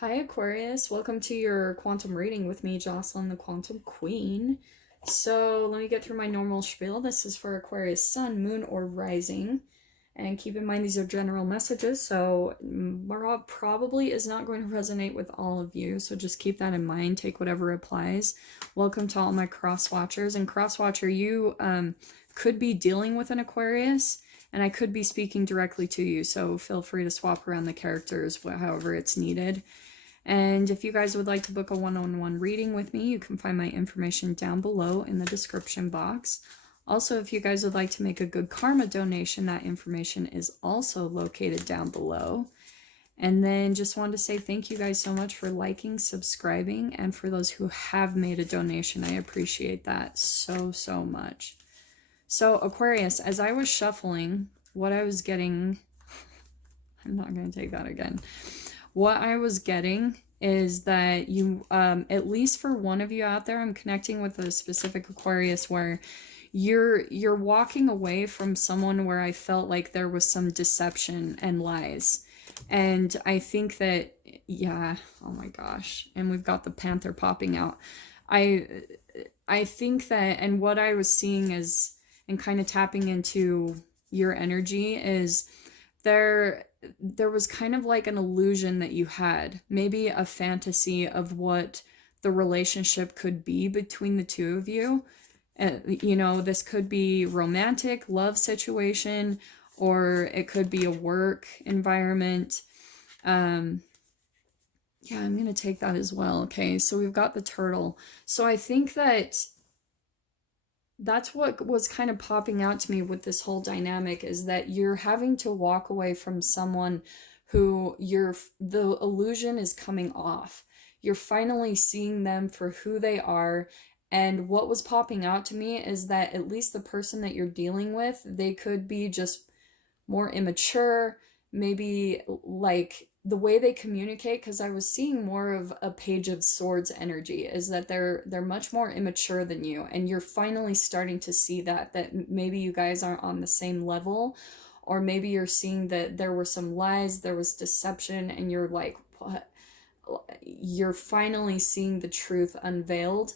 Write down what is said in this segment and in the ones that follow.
Hi Aquarius, welcome to your quantum reading with me, Jocelyn, the Quantum Queen. So let me get through my normal spiel. This is for Aquarius Sun, Moon, or Rising. And keep in mind these are general messages, so probably is not going to resonate with all of you. So just keep that in mind. Take whatever applies. Welcome to all my cross watchers. And cross watcher, you could be dealing with an Aquarius, and I could be speaking directly to you. So feel free to swap around the characters however it's needed. And if you guys would like to book a one-on-one reading with me, you can find my information down below in the description box. Also, if you guys would like to make a good karma donation, that information is also located down below. And then just wanted to say thank you guys so much for liking, subscribing, and for those who have made a donation. I appreciate that so, so much. So Aquarius, as I was shuffling, what I was getting, I'm not going to take that again. What I was getting is that you, at least for one of you out there, I'm connecting with a specific Aquarius where you're walking away from someone where I felt like there was some deception and lies. And I think that, yeah, oh my gosh. And we've got the Panther popping out. I think that, and what I was seeing is, and kind of tapping into your energy, is there was kind of like an illusion that you had, maybe a fantasy of what the relationship could be between the two of you. You know, this could be romantic, love situation, or it could be a work environment. Yeah, I'm going to take that as well. Okay, so we've got the turtle. So I think that that's what was kind of popping out to me with this whole dynamic, is that you're having to walk away from someone who the illusion is coming off. You're finally seeing them for who they are. And what was popping out to me is that at least the person that you're dealing with, they could be just more immature, maybe like the way they communicate, because I was seeing more of a Page of Swords energy, is that they're much more immature than you, and you're finally starting to see that maybe you guys aren't on the same level, or maybe you're seeing that there were some lies, there was deception, and you're like, what? You're finally seeing the truth unveiled.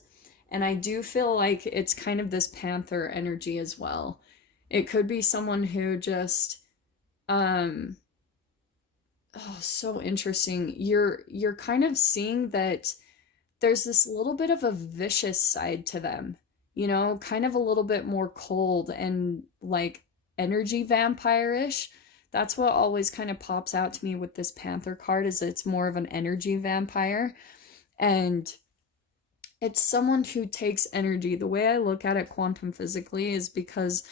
And I do feel like it's kind of this Panther energy as well. It could be someone who just oh, so interesting. You're kind of seeing that there's this little bit of a vicious side to them, you know, kind of a little bit more cold and like energy vampire-ish. That's what always kind of pops out to me with this Panther card, is it's more of an energy vampire. And it's someone who takes energy. The way I look at it quantum physically is because,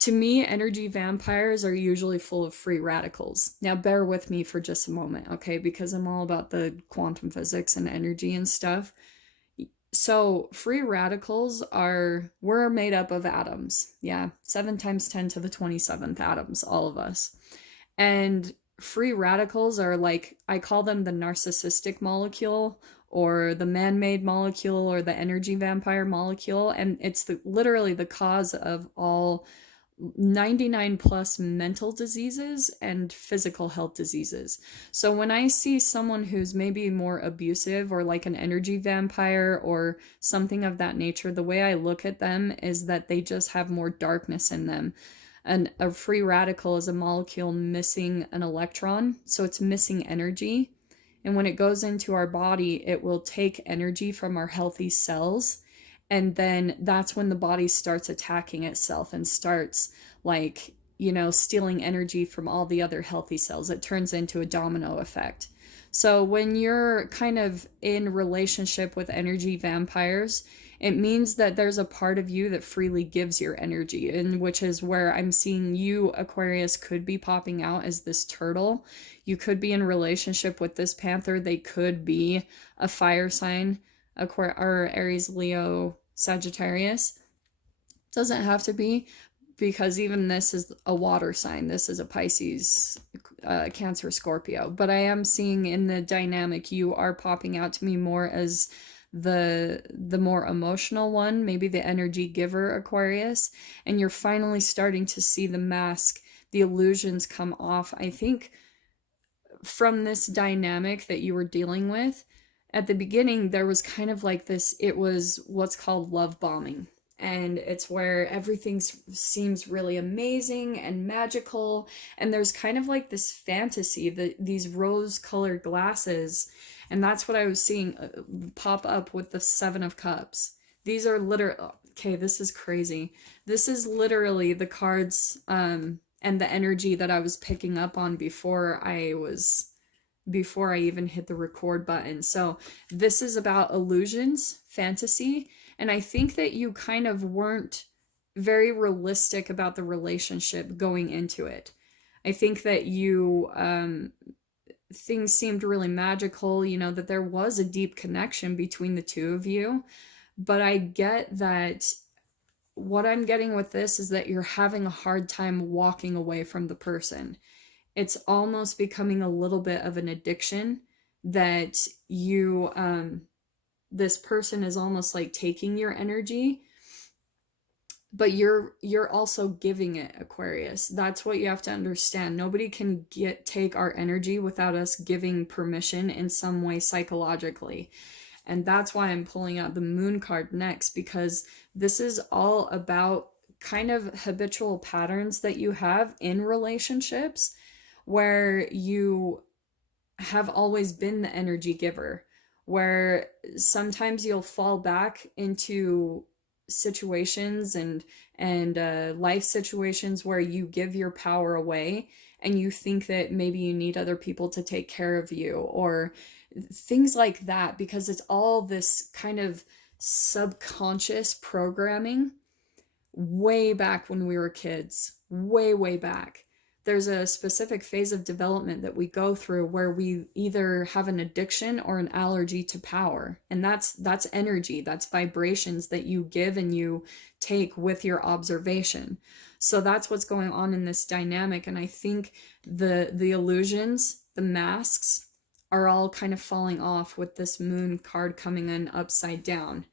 to me, energy vampires are usually full of free radicals. Now, bear with me for just a moment, okay? Because I'm all about the quantum physics and energy and stuff. So, free radicals we're made up of atoms. Yeah, 7 times 10 to the 27th atoms, all of us. And free radicals are like, I call them the narcissistic molecule, or the man-made molecule, or the energy vampire molecule. And it's literally the cause of all 99 plus mental diseases and physical health diseases. So when I see someone who's maybe more abusive, or like an energy vampire or something of that nature, the way I look at them is that they just have more darkness in them. And a free radical is a molecule missing an electron, so it's missing energy. And when it goes into our body, it will take energy from our healthy cells. And then that's when the body starts attacking itself and starts, like, you know, stealing energy from all the other healthy cells. It turns into a domino effect. So when you're kind of in relationship with energy vampires, it means that there's a part of you that freely gives your energy, and which is where I'm seeing you, Aquarius, could be popping out as this turtle. You could be in relationship with this Panther. They could be a fire sign, or Aries, Leo, Sagittarius. Doesn't have to be, because even this is a water sign. This is a Pisces, Cancer, Scorpio. But I am seeing in the dynamic, you are popping out to me more as the more emotional one, maybe the energy giver, Aquarius. And you're finally starting to see the mask, the illusions come off. I think from this dynamic that you were dealing with, at the beginning, there was kind of like this, it was what's called love bombing. And it's where everything seems really amazing and magical. And there's kind of like this fantasy, these rose-colored glasses. And that's what I was seeing pop up with the Seven of Cups. These are literally, okay, this is crazy. This is literally the cards and the energy that I was picking up on before I even hit the record button. So this is about illusions, fantasy, and I think that you kind of weren't very realistic about the relationship going into it. I think that you things seemed really magical, you know, that there was a deep connection between the two of you, but I get that what I'm getting with this is that you're having a hard time walking away from the person. It's almost becoming a little bit of an addiction that you this person is almost like taking your energy, but you're also giving it, Aquarius. That's what you have to understand. Nobody can take our energy without us giving permission in some way psychologically. And that's why I'm pulling out the Moon card next, because this is all about kind of habitual patterns that you have in relationships where you have always been the energy giver, where sometimes you'll fall back into situations and life situations where you give your power away and you think that maybe you need other people to take care of you or things like that, because it's all this kind of subconscious programming way back when we were kids, way back. There's a specific phase of development that we go through where we either have an addiction or an allergy to power. And that's energy, that's vibrations that you give and you take with your observation. So that's what's going on in this dynamic. And I think the illusions, the masks are all kind of falling off with this Moon card coming in upside down.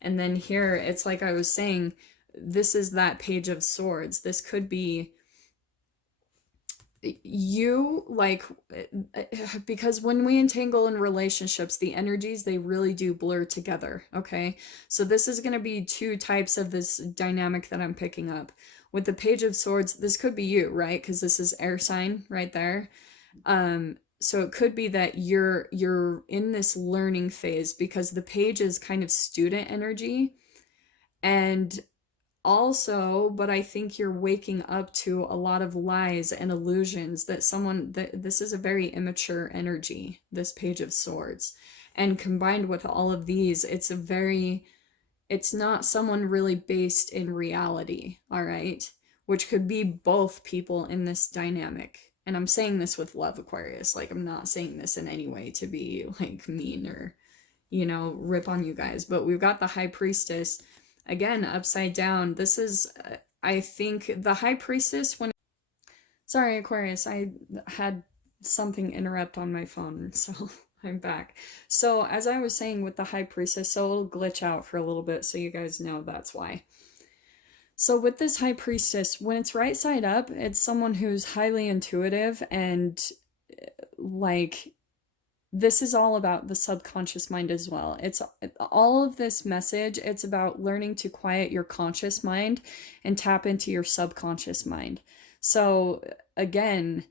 And then here, it's like I was saying, this is that Page of Swords. This could be you, like, because when we entangle in relationships, the energies, they really do blur together, okay? So this is going to be two types of this dynamic that I'm picking up. With the Page of Swords, this could be you, right? Because this is air sign right there. So it could be that you're in this learning phase, because the page is kind of student energy. And also, but I think you're waking up to a lot of lies and illusions that this is a very immature energy, this Page of Swords. And combined with all of these, it's not someone really based in reality, all right? Which could be both people in this dynamic. And I'm saying this with love, Aquarius. Like, I'm not saying this in any way to be, like, mean or, you know, rip on you guys. But we've got the High Priestess, again, upside down. This is, I think, the High Priestess, Sorry, Aquarius, I had something interrupt on my phone, so I'm back. So, as I was saying with the High Priestess, so it'll glitch out for a little bit, so you guys know that's why. So with this High Priestess, when it's right side up, it's someone who's highly intuitive and, like, this is all about the subconscious mind as well. It's all of this message, it's about learning to quiet your conscious mind and tap into your subconscious mind. So again,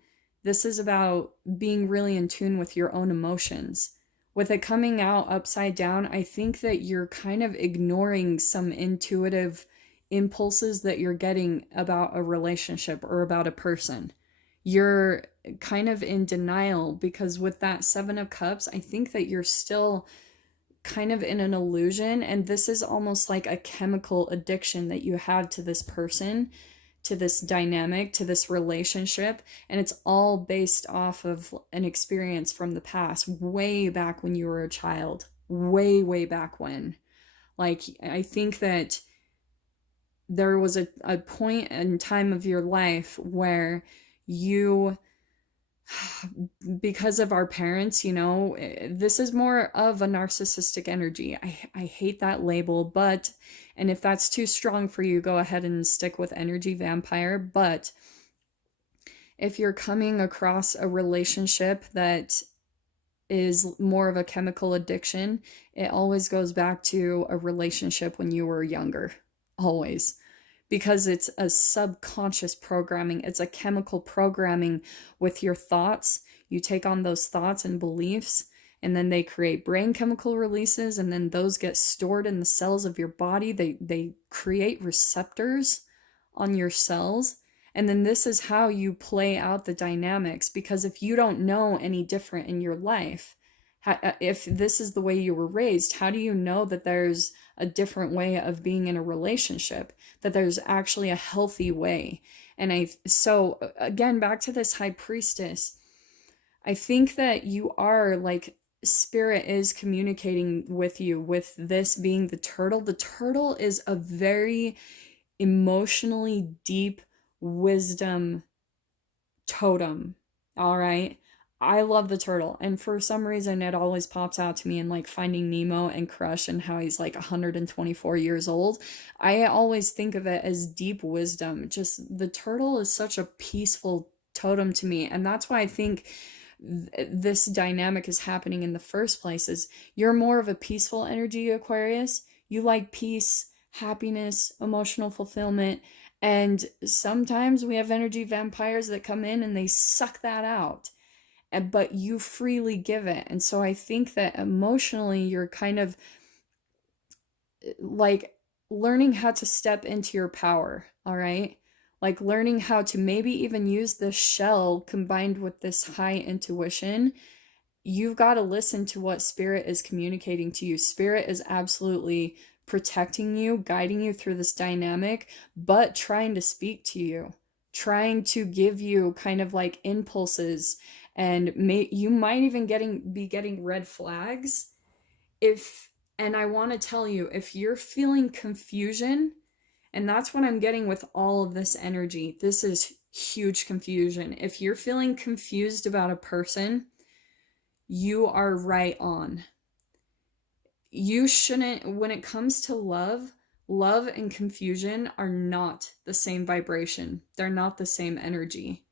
this is about being really in tune with your own emotions. With it coming out upside down, I think that you're kind of ignoring some intuitive impulses that you're getting about a relationship or about a person. You're kind of in denial, because with that Seven of Cups, I think that you're still kind of in an illusion, and this is almost like a chemical addiction that you have to this person, to this dynamic, to this relationship, and it's all based off of an experience from the past, way back when you were a child, way back when. Like, I think that there was a point in time of your life where you, because of our parents, you know, this is more of a narcissistic energy. I hate that label, but, and if that's too strong for you, go ahead and stick with energy vampire, but if you're coming across a relationship that is more of a chemical addiction, it always goes back to a relationship when you were younger. Always. Because it's a subconscious programming, it's a chemical programming with your thoughts. You take on those thoughts and beliefs, and then they create brain chemical releases, and then those get stored in the cells of your body. They create receptors on your cells. And then this is how you play out the dynamics, because if you don't know any different in your life, if this is the way you were raised, how do you know that there's a different way of being in a relationship, that there's actually a healthy way? And so again, back to this High Priestess, I think that you are like, spirit is communicating with you with this being the turtle. The turtle is a very emotionally deep wisdom totem. All right. I love the turtle, and for some reason it always pops out to me in like Finding Nemo and Crush, and how he's like 124 years old. I always think of it as deep wisdom. Just the turtle is such a peaceful totem to me, and that's why I think this dynamic is happening in the first place. Is you're more of a peaceful energy, Aquarius. You like peace, happiness, emotional fulfillment. And sometimes we have energy vampires that come in and they suck that out, but you freely give it. And so I think that emotionally you're kind of like learning how to step into your power, all right? Like learning how to maybe even use this shell combined with this high intuition. You've got to listen to what spirit is communicating to you. Spirit is absolutely protecting you, guiding you through this dynamic, but trying to speak to you, trying to give you kind of like impulses, and you might even be getting red flags. And I want to tell you, if you're feeling confusion, and that's what I'm getting with all of this energy, this is huge confusion. If you're feeling confused about a person, you are right on. You shouldn't, when it comes to love and confusion are not the same vibration. They're not the same energy.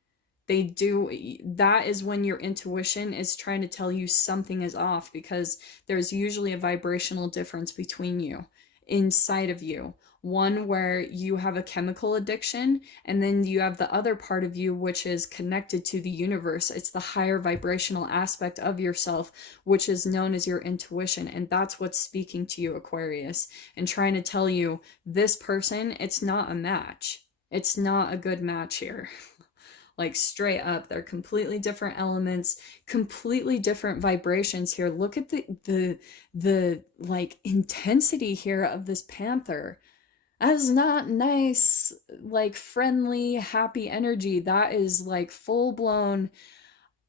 That is when your intuition is trying to tell you something is off, because there's usually a vibrational difference between you, inside of you. One where you have a chemical addiction, and then you have the other part of you which is connected to the universe. It's the higher vibrational aspect of yourself, which is known as your intuition. And that's what's speaking to you, Aquarius, and trying to tell you, this person, it's not a match. It's not a good match here. Like straight up, they're completely different elements, completely different vibrations here. Look at the like intensity here of this Panther. That is not nice, like friendly, happy energy. That is like full blown,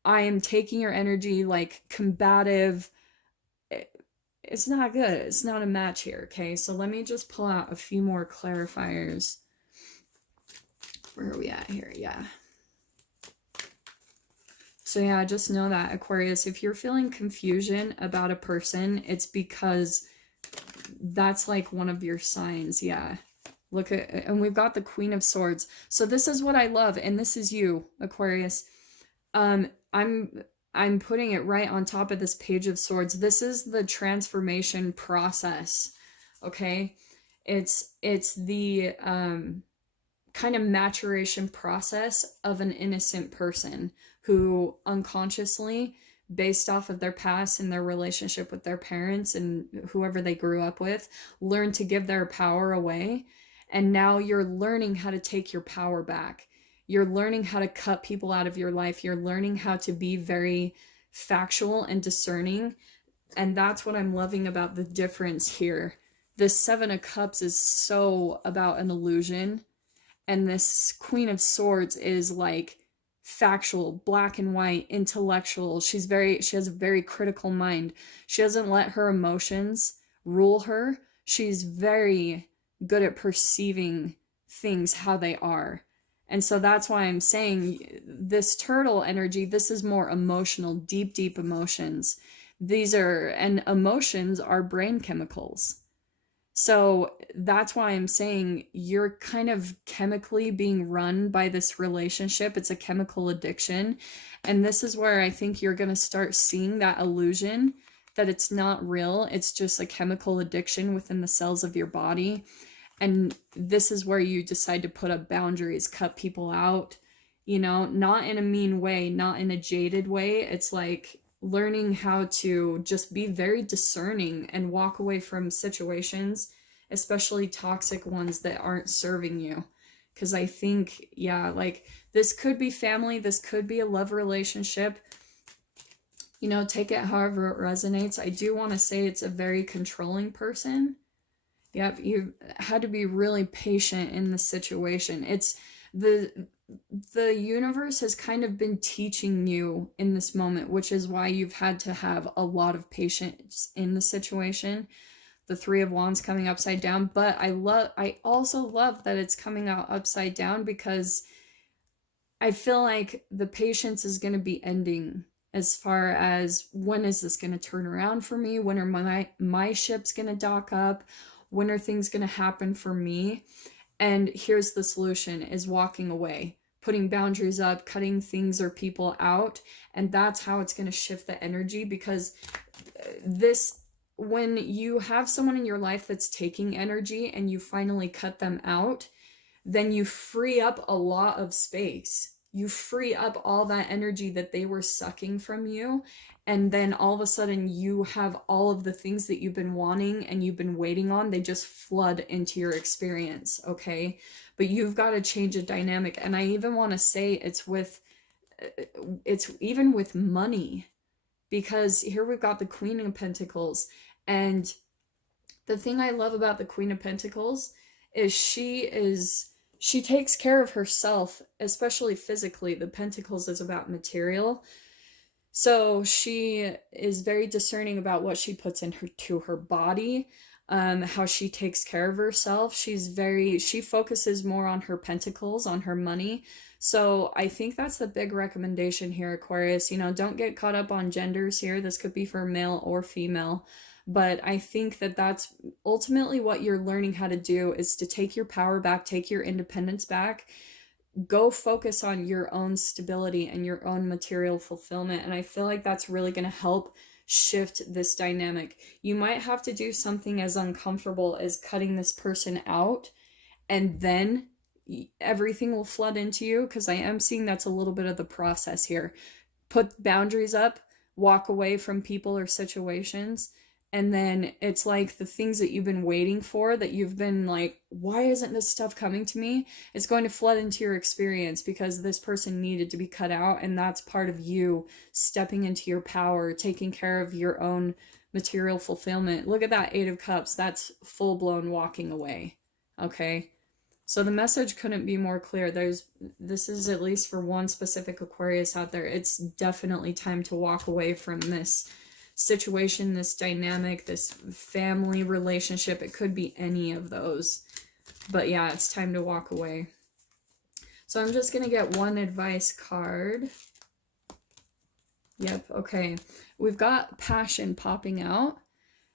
I am taking your energy, like combative. It's not good. It's not a match here. Okay, so let me just pull out a few more clarifiers. Where are we at here? Yeah. So yeah, just know that, Aquarius, if you're feeling confusion about a person, it's because that's like one of your signs. Yeah. Look at, and we've got the Queen of Swords. So this is what I love, and this is you, Aquarius. I'm putting it right on top of this Page of Swords. This is the transformation process. Okay? It's the kind of maturation process of an innocent person who unconsciously, based off of their past and their relationship with their parents and whoever they grew up with, learned to give their power away. And now you're learning how to take your power back. You're learning how to cut people out of your life. You're learning how to be very factual and discerning. And that's what I'm loving about the difference here. This Seven of Cups is so about an illusion. And this Queen of Swords is like factual, black and white, intellectual. She has a very critical mind. She doesn't let her emotions rule her. She's very good at perceiving things how they are. And so that's why I'm saying this turtle energy, this is more emotional, deep, deep emotions. And emotions are brain chemicals. So that's why I'm saying you're kind of chemically being run by this relationship. It's a chemical addiction. And this is where I think you're going to start seeing that illusion that it's not real. It's just a chemical addiction within the cells of your body. And this is where you decide to put up boundaries, cut people out, you know, not in a mean way, not in a jaded way. It's like learning how to just be very discerning and walk away from situations, especially toxic ones that aren't serving you. Because I think, yeah, like this could be family, this could be a love relationship. You know, take it however it resonates. I do want to say it's a very controlling person. Yep, you had to be really patient in the situation. It's the universe has kind of been teaching you in this moment, which is why you've had to have a lot of patience in the situation. The Three of Wands coming upside down, but I also love that it's coming out upside down, because I feel like the patience is going to be ending, as far as when is this going to turn around for me? When are my ships going to dock up? When are things going to happen for me? And here's the solution, is walking away, putting boundaries up, cutting things or people out. And that's how it's going to shift the energy, because when you have someone in your life that's taking energy and you finally cut them out, then you free up a lot of space. You free up all that energy that they were sucking from you. And then all of a sudden you have all of the things that you've been wanting and you've been waiting on. They just flood into your experience, okay? But you've got to change a dynamic. And I even want to say it's even with money. Because here we've got the Queen of Pentacles. And the thing I love about the Queen of Pentacles is she takes care of herself, especially physically. The Pentacles is about material. So she is very discerning about what she puts into her body, how she takes care of herself. She focuses more on her pentacles, on her money. So I think that's the big recommendation here, Aquarius. You know, don't get caught up on genders here. This could be for male or female. But I think that that's ultimately what you're learning how to do, is to take your power back, take your independence back, go focus on your own stability and your own material fulfillment. And I feel like that's really going to help shift this dynamic. You might have to do something as uncomfortable as cutting this person out, and then everything will flood into you, because I am seeing that's a little bit of the process here. Put boundaries up, walk away from people or situations, and then it's like the things that you've been waiting for, that you've been like, why isn't this stuff coming to me? It's going to flood into your experience because this person needed to be cut out. And that's part of you stepping into your power, taking care of your own material fulfillment. Look at that Eight of Cups. That's full-blown walking away. Okay. So the message couldn't be more clear. This is, at least for one specific Aquarius out there, it's definitely time to walk away from this situation, this dynamic, this family relationship. It could be any of those. But yeah, it's time to walk away. So I'm just going to get one advice card. Yep, okay. We've got passion popping out.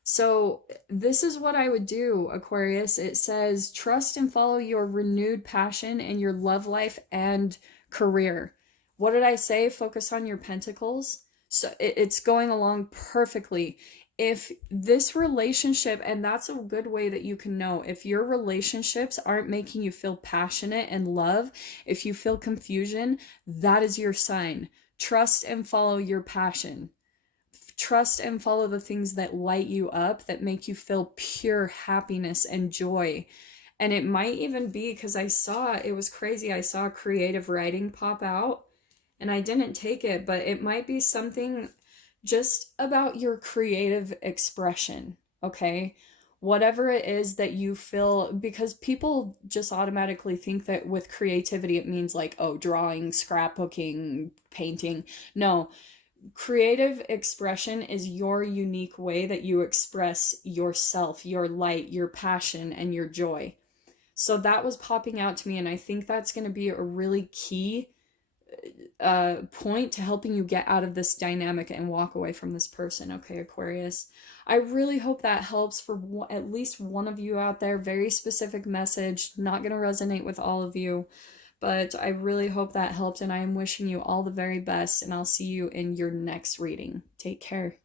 So this is what I would do, Aquarius. It says, trust and follow your renewed passion in your love life and career. What did I say? Focus on your pentacles. So it's going along perfectly. If this relationship, and that's a good way that you can know, if your relationships aren't making you feel passionate and love, if you feel confusion, that is your sign. Trust and follow your passion. Trust and follow the things that light you up, that make you feel pure happiness and joy. And it might even be, because it was crazy, I saw creative writing pop out. And I didn't take it, but it might be something just about your creative expression, okay? Whatever it is that you feel, because people just automatically think that with creativity, it means like, oh, drawing, scrapbooking, painting. No, creative expression is your unique way that you express yourself, your light, your passion, and your joy. So that was popping out to me, and I think that's going to be a really key point to helping you get out of this dynamic and walk away from this person. Okay, Aquarius. I really hope that helps for at least one of you out there. Very specific message. Not going to resonate with all of you, but I really hope that helped, and I am wishing you all the very best, and I'll see you in your next reading. Take care.